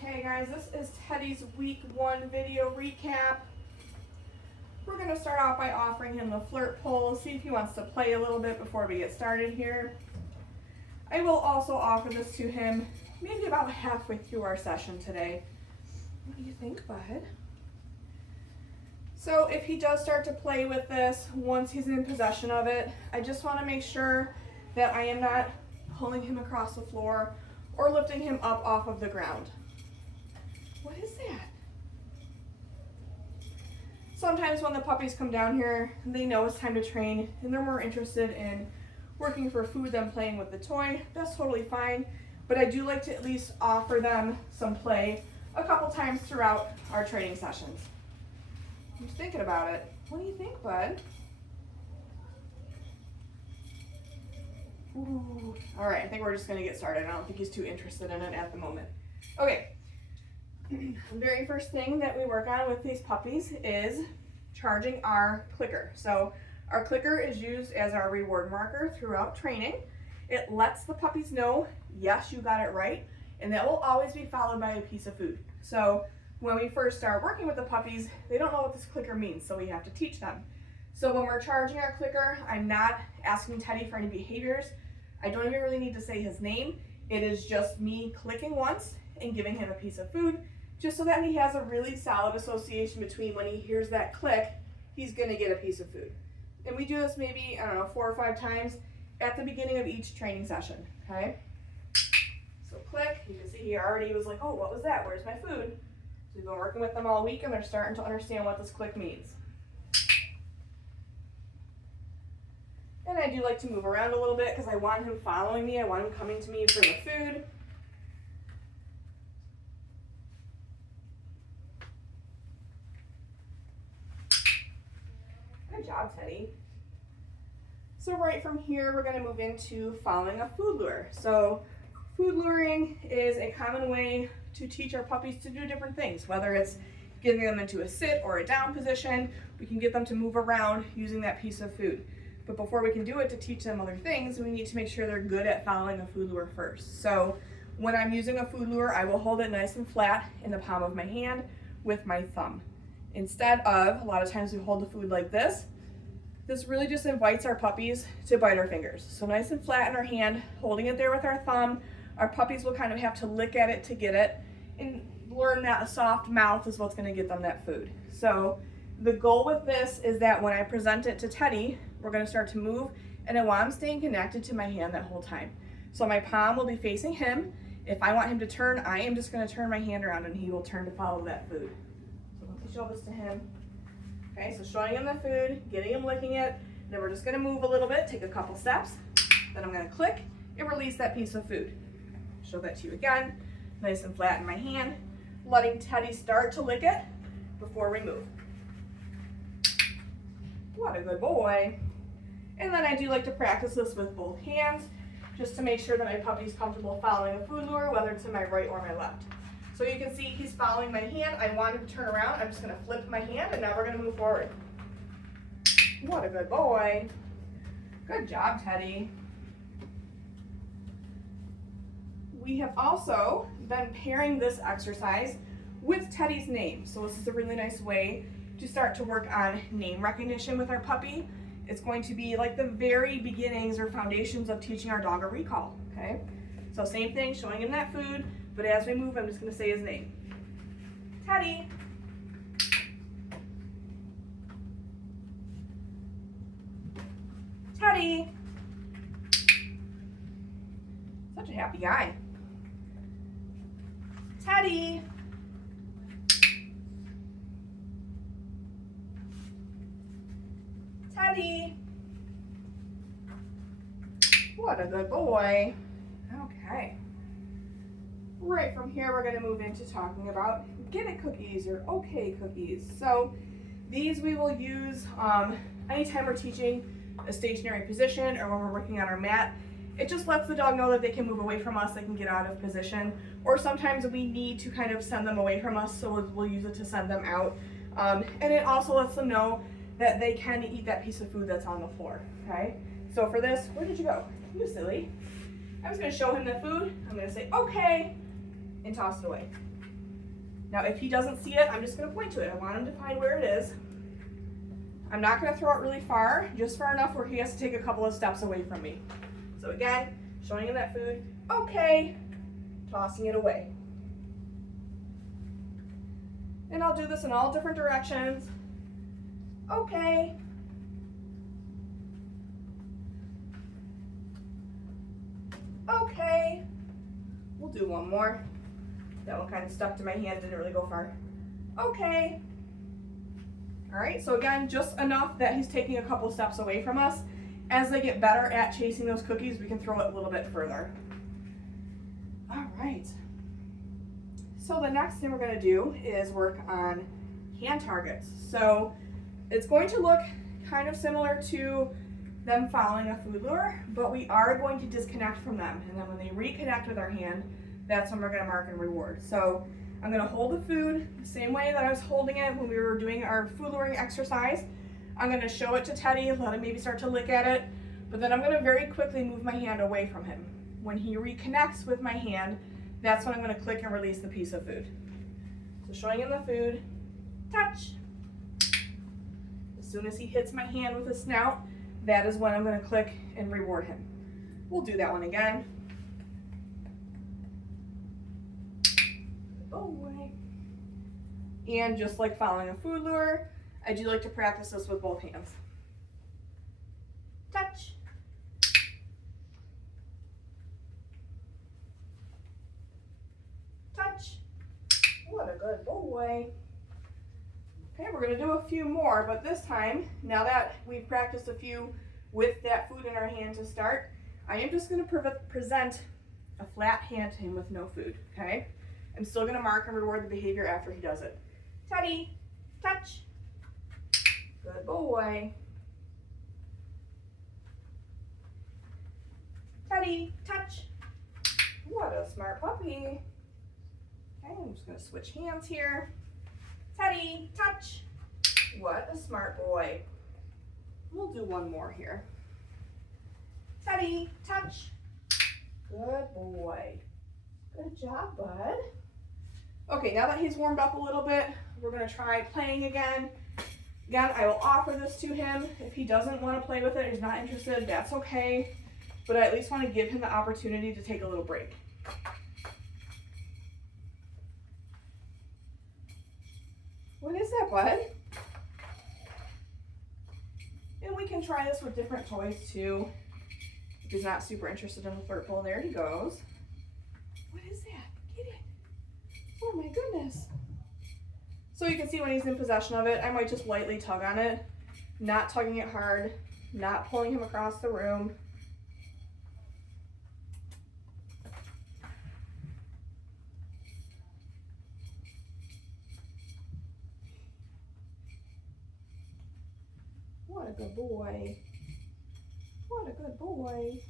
Okay guys, this is Teddy's week 1 video recap. We're going to start off by offering him the flirt pole, see if he wants to play a little bit before we get started here. I will also offer this to him maybe about halfway through our session today. What do you think, bud? So if he does start to play with this, once he's in possession of it, I just want to make sure that I am not pulling him across the floor or lifting him up off of the ground. What is that? Sometimes when the puppies come down here, they know it's time to train and they're more interested in working for food than playing with the toy. That's totally fine, but I do like to at least offer them some play a couple times throughout our training sessions. I'm just thinking about it. What do you think, bud? Ooh. All right, I think we're just gonna get started. I don't think he's too interested in it at the moment. Okay. The very first thing that we work on with these puppies is charging our clicker. So our clicker is used as our reward marker throughout training. It lets the puppies know, yes, you got it right, and that will always be followed by a piece of food. So when we first start working with the puppies, they don't know what this clicker means, so we have to teach them. So when we're charging our clicker, I'm not asking Teddy for any behaviors. I don't even really need to say his name. It is just me clicking once and giving him a piece of food, just so that he has a really solid association between when he hears that click, he's gonna get a piece of food. And we do this maybe, I don't know, 4 or 5 times at the beginning of each training session, okay? So click, you can see he already was like, oh, what was that? Where's my food? So we've been working with them all week and they're starting to understand what this click means. And I do like to move around a little bit because I want him following me. I want him coming to me for the food. Good job, Teddy. So right from here, we're gonna move into following a food lure. So food luring is a common way to teach our puppies to do different things, whether it's getting them into a sit or a down position. We can get them to move around using that piece of food. But before we can do it to teach them other things, we need to make sure they're good at following a food lure first. So when I'm using a food lure, I will hold it nice and flat in the palm of my hand with my thumb. Instead of, a lot of times we hold the food like this. This really just invites our puppies to bite our fingers. So nice and flat in our hand, holding it there with our thumb. Our puppies will kind of have to lick at it to get it and learn that a soft mouth is what's gonna get them that food. So the goal with this is that when I present it to Teddy, we're gonna start to move, and I want him staying connected to my hand that whole time. So my palm will be facing him. If I want him to turn, I am just gonna turn my hand around and he will turn to follow that food. So let me show this to him. Okay, so showing him the food, getting him licking it, then we're just gonna move a little bit, take a couple steps, then I'm gonna click and release that piece of food. Show that to you again, nice and flat in my hand, letting Teddy start to lick it before we move. What a good boy. And then I do like to practice this with both hands, just to make sure that my puppy's comfortable following a food lure, whether it's to my right or my left. So you can see he's following my hand. I want him to turn around. I'm just gonna flip my hand and now we're gonna move forward. What a good boy. Good job, Teddy. We have also been pairing this exercise with Teddy's name. So this is a really nice way to start to work on name recognition with our puppy. It's going to be like the very beginnings or foundations of teaching our dog a recall, okay? So same thing, showing him that food, but as we move, I'm just gonna say his name. Teddy. Teddy. Such a happy guy. Teddy. Teddy. What a good boy. Okay. Right from here, we're gonna move into talking about get it cookies or okay cookies. So these we will use anytime we're teaching a stationary position or when we're working on our mat. It just lets the dog know that they can move away from us, they can get out of position, or sometimes we need to kind of send them away from us, so we'll use it to send them out. And it also lets them know that they can eat that piece of food that's on the floor, okay? So for this, where did you go? You silly. I was gonna show him the food. I'm gonna say, okay, and toss it away. Now, if he doesn't see it, I'm just gonna point to it. I want him to find where it is. I'm not gonna throw it really far, just far enough where he has to take a couple of steps away from me. So again, showing him that food, okay, tossing it away. And I'll do this in all different directions. Okay. Okay. We'll do one more. That one kind of stuck to my hand, didn't really go far. Okay. All right, so again, just enough that he's taking a couple steps away from us. As they get better at chasing those cookies, we can throw it a little bit further. All right. So the next thing we're gonna do is work on hand targets. So it's going to look kind of similar to them following a food lure, but we are going to disconnect from them. And then when they reconnect with our hand, that's when we're gonna mark and reward. So I'm gonna hold the food the same way that I was holding it when we were doing our food luring exercise. I'm gonna show it to Teddy, let him maybe start to lick at it, but then I'm gonna very quickly move my hand away from him. When he reconnects with my hand, that's when I'm gonna click and release the piece of food. So showing him the food, touch. As soon as he hits my hand with his snout, that is when I'm gonna click and reward him. We'll do that one again. And just like following a food lure, I do like to practice this with both hands. Touch. Touch. What a good boy. Okay, we're gonna do a few more, but this time, now that we've practiced a few with that food in our hand to start, I am just gonna present a flat hand to him with no food, okay? I'm still gonna mark and reward the behavior after he does it. Teddy, touch. Good boy. Teddy, touch. What a smart puppy. Okay, I'm just gonna switch hands here. Teddy, touch. What a smart boy. We'll do one more here. Teddy, touch. Good boy. Good job, bud. Okay, now that he's warmed up a little bit, we're gonna try playing again. Again, I will offer this to him. If he doesn't want to play with it, he's not interested, that's okay. But I at least want to give him the opportunity to take a little break. What is that, bud? And we can try this with different toys too. If he's not super interested in the flirt bowl, there he goes. What is that? Get it. Oh my goodness. So you can see when he's in possession of it, I might just lightly tug on it, not tugging it hard, not pulling him across the room. What a good boy. What a good boy.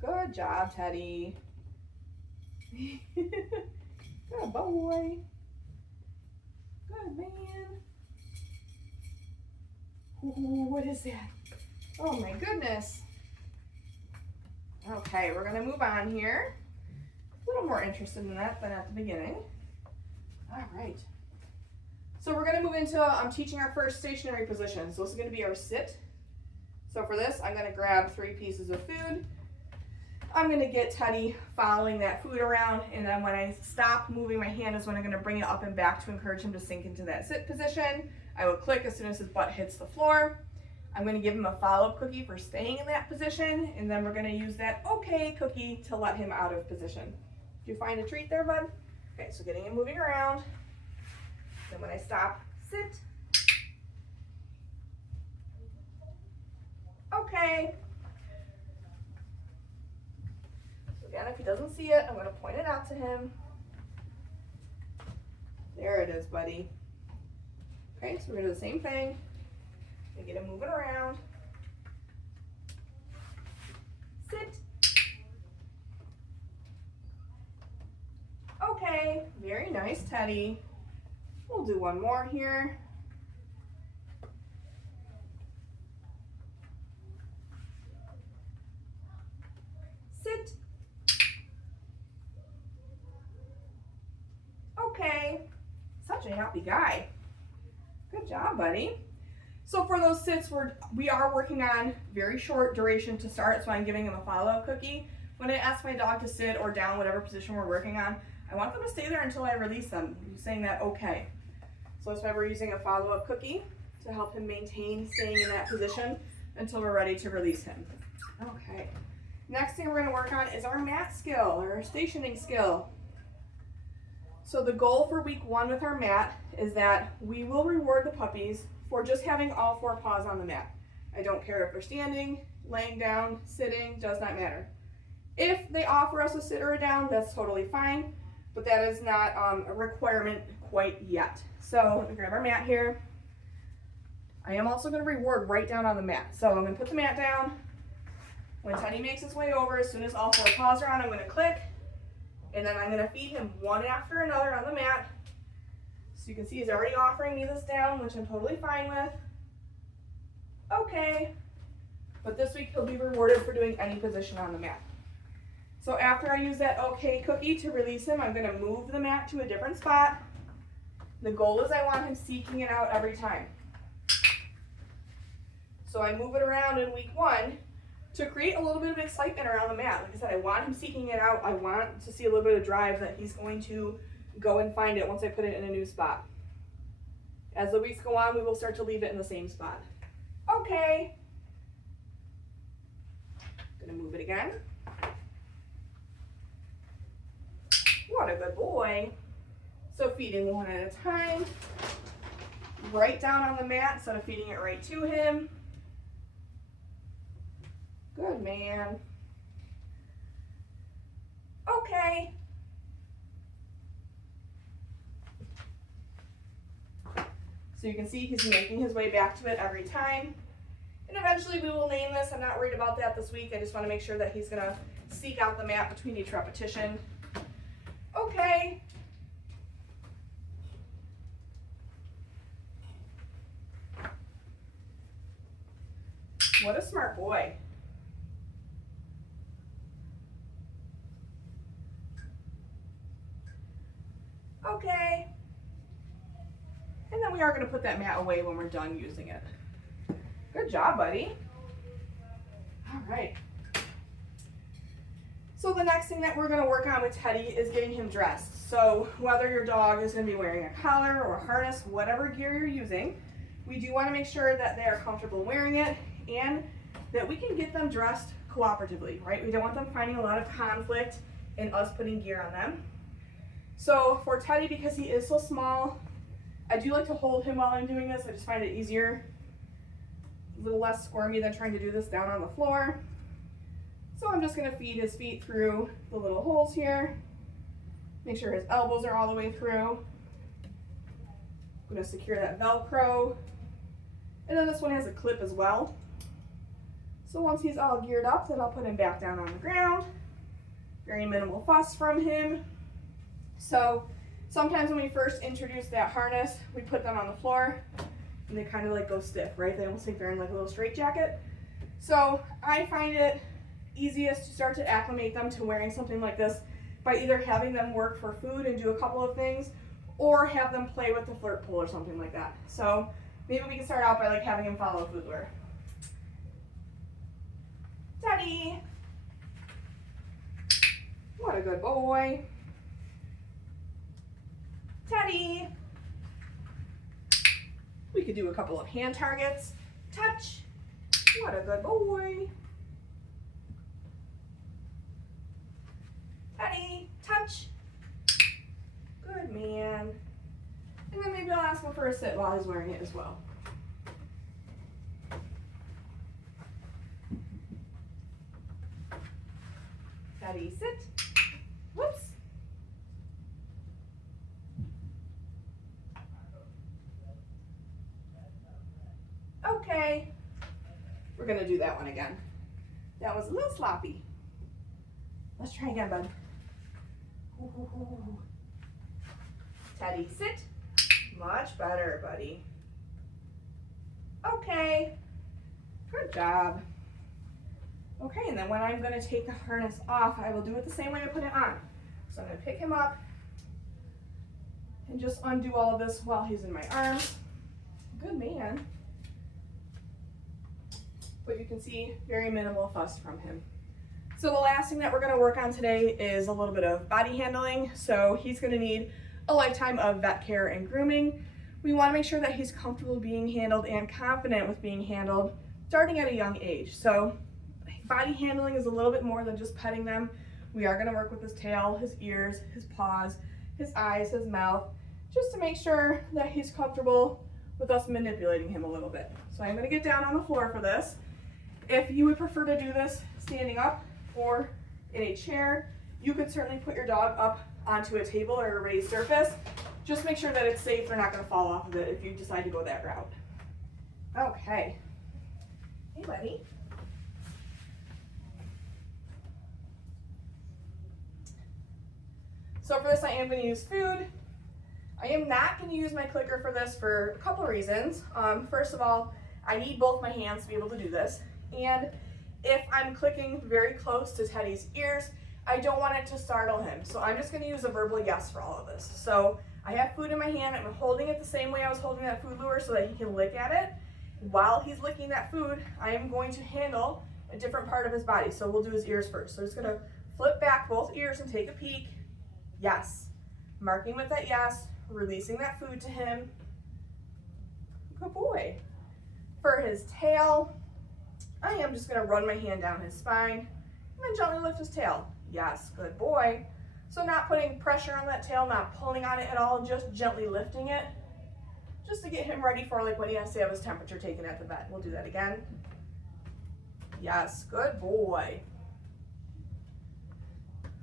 Good job, Teddy. Good boy. Good man. Ooh, what is that? Oh my goodness. Okay, we're gonna move on here. A little more interested in that than at the beginning. All right. So we're gonna move into teaching our first stationary position. So this is gonna be our sit. So for this, I'm gonna grab 3 pieces of food. I'm gonna get Teddy following that food around, and then when I stop moving my hand is when I'm gonna bring it up and back to encourage him to sink into that sit position. I will click as soon as his butt hits the floor. I'm gonna give him a follow-up cookie for staying in that position, and then we're gonna use that okay cookie to let him out of position. Do you find a treat there, bud? Okay, so getting him moving around. Then when I stop, sit. Okay. So again, if he doesn't see it, I'm gonna point it out to him. There it is, buddy. Okay, so we're gonna do the same thing. Gonna get him moving around. Sit. Okay, very nice, Teddy. We'll do one more here. Sit. Such a happy guy. Good job, buddy. So for those sits, we are working on very short duration to start, so I'm giving him a follow-up cookie. When I ask my dog to sit or down, whatever position we're working on, I want them to stay there until I release them. I'm saying that okay. So that's why we're using a follow-up cookie to help him maintain staying in that position until we're ready to release him. Okay. Next thing we're going to work on is our mat skill, or our stationing skill. So the goal for week 1 with our mat is that we will reward the puppies for just having all 4 paws on the mat. I don't care if they're standing, laying down, sitting, does not matter. If they offer us a sit or a down, that's totally fine, but that is not a requirement quite yet. So let me grab our mat here. I am also going to reward right down on the mat. So I'm going to put the mat down. When Teddy makes his way over, as soon as all 4 paws are on, I'm going to click, and then I'm going to feed him one after another on the mat. So you can see he's already offering me this down, which I'm totally fine with. Okay. But this week he'll be rewarded for doing any position on the mat. So after I use that okay cookie to release him, I'm going to move the mat to a different spot. The goal is I want him seeking it out every time. So I move it around in week 1 to create a little bit of excitement around the mat. Like I said, I want him seeking it out. I want to see a little bit of drive that he's going to go and find it once I put it in a new spot. As the weeks go on, we will start to leave it in the same spot. Okay. Gonna move it again. What a good boy. So feeding one at a time. Right down on the mat instead of feeding it right to him. Good man. Okay. So you can see he's making his way back to it every time. And eventually we will name this. I'm not worried about that this week. I just want to make sure that he's going to seek out the mat between each repetition. Okay. What a smart boy. Okay. And then we are going to put that mat away when we're done using it. Good job, buddy. All right. So the next thing that we're going to work on with Teddy is getting him dressed. So whether your dog is going to be wearing a collar or a harness, whatever gear you're using, we do want to make sure that they are comfortable wearing it and that we can get them dressed cooperatively, right? We don't want them finding a lot of conflict in us putting gear on them. So for Teddy, because he is so small, I do like to hold him while I'm doing this. I just find it easier, a little less squirmy than trying to do this down on the floor. So I'm just going to feed his feet through the little holes here. Make sure his elbows are all the way through. I'm going to secure that Velcro. And then this one has a clip as well. So once he's all geared up, then I'll put him back down on the ground. Very minimal fuss from him. So sometimes when we first introduce that harness, we put them on the floor and they kind of like go stiff, right? They almost think they're in like a little straitjacket. So I find it easiest to start to acclimate them to wearing something like this by either having them work for food and do a couple of things, or have them play with the flirt pole or something like that. So maybe we can start out by like having him follow a food lure. Teddy, what a good boy. Teddy. We could do a couple of hand targets. Touch. What a good boy. Teddy, touch. Good man. And then maybe I'll ask him for a sit while he's wearing it as well. Teddy, sit. Whoops. Okay. We're gonna do that one again. That was a little sloppy. Let's try again, bud. Ooh. Teddy, sit. Much better, buddy. Okay. Good job. Okay, and then when I'm going to take the harness off, I will do it the same way I put it on. So I'm going to pick him up, and just undo all of this while he's in my arms. Good man. But you can see very minimal fuss from him. So the last thing that we're going to work on today is a little bit of body handling. So he's going to need a lifetime of vet care and grooming. We want to make sure that he's comfortable being handled and confident with being handled starting at a young age. So body handling is a little bit more than just petting them. We are going to work with his tail, his ears, his paws, his eyes, his mouth, just to make sure that he's comfortable with us manipulating him a little bit. So I'm going to get down on the floor for this. If you would prefer to do this standing up or in a chair, you could certainly put your dog up onto a table or a raised surface. Just make sure that it's safe. They're not going to fall off of it if you decide to go that route. Okay. Hey, buddy. So for this, I am going to use food. I am not going to use my clicker for this for a couple reasons. First of all, I need both my hands to be able to do this. And if I'm clicking very close to Teddy's ears, I don't want it to startle him. So I'm just going to use a verbal yes for all of this. So I have food in my hand. I'm holding it the same way I was holding that food lure so that he can lick at it. While he's licking that food, I am going to handle a different part of his body. So we'll do his ears first. So I'm just going to flip back both ears and take a peek. Yes. Marking with that yes. Releasing that food to him. Good boy. For his tail, I am just going to run my hand down his spine and then gently lift his tail. Yes, good boy. So not putting pressure on that tail, not pulling on it at all, just gently lifting it, just to get him ready for like when he has to have his temperature taken at the vet. We'll do that again. Yes, good boy.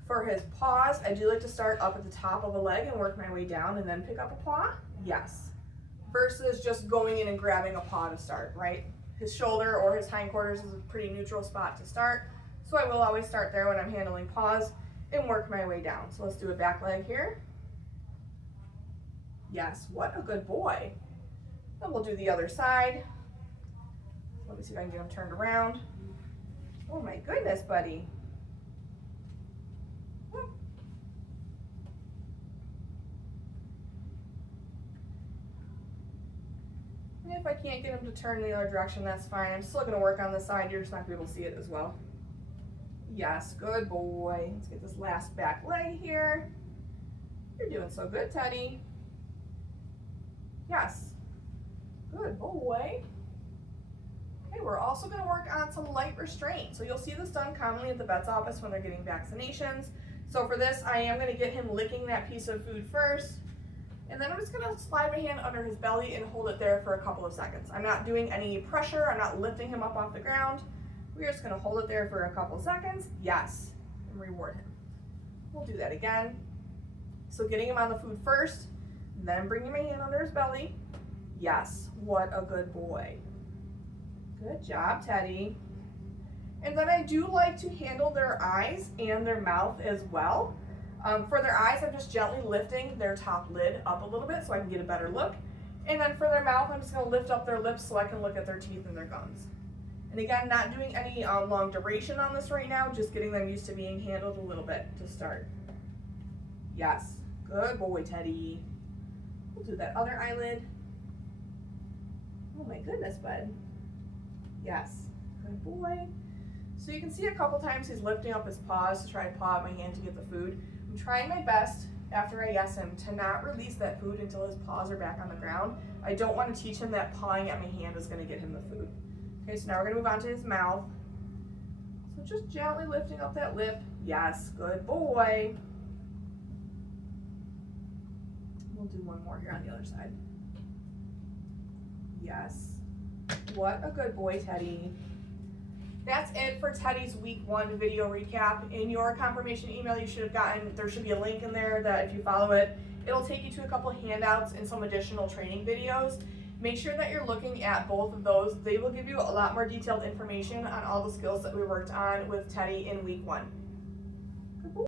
For his paws, I do like to start up at the top of a leg and work my way down and then pick up a paw. Yes. Versus just going in and grabbing a paw to start, right? His shoulder or his hindquarters is a pretty neutral spot to start. So I will always start there when I'm handling paws and work my way down. So let's do a back leg here. Yes, what a good boy. Then we'll do the other side. Let me see if I can get him turned around. Oh my goodness, buddy. And if I can't get him to turn in the other direction, that's fine. I'm still going to work on this side. You're just not going to be able to see it as well. Yes, good boy. Let's get this last back leg here. You're doing so good, Teddy. Yes, good boy. Okay, we're also going to work on some light restraint. So you'll see this done commonly at the vet's office when they're getting vaccinations. So for this, I am going to get him licking that piece of food first. And then I'm just going to slide my hand under his belly and hold it there for a couple of seconds. I'm not doing any pressure. I'm not lifting him up off the ground. We're just going to hold it there for a couple of seconds. Yes, and reward him. We'll do that again. So getting him on the food first, then bringing my hand under his belly. Yes, what a good boy. Good job, Teddy. And then I do like to handle their eyes and their mouth as well. For their eyes, I'm just gently lifting their top lid up a little bit so I can get a better look. And then for their mouth, I'm just going to lift up their lips so I can look at their teeth and their gums. And again, not doing any long duration on this right now, just getting them used to being handled a little bit to start. Yes, good boy, Teddy. We'll do that other eyelid. Oh my goodness, bud. Yes, good boy. So you can see a couple times he's lifting up his paws to try to paw at my hand to get the food. I'm trying my best after I yes him to not release that food until his paws are back on the ground. I don't want to teach him that pawing at my hand is going to get him the food. Okay, so now we're going to move on to his mouth. So just gently lifting up that lip. Yes, good boy. We'll do one more here on the other side. Yes. What a good boy, Teddy. That's it for Teddy's week 1 video recap. In your confirmation email you should have gotten, there should be a link in there that if you follow it, it'll take you to a couple handouts and some additional training videos. Make sure that you're looking at both of those. They will give you a lot more detailed information on all the skills that we worked on with Teddy in week 1.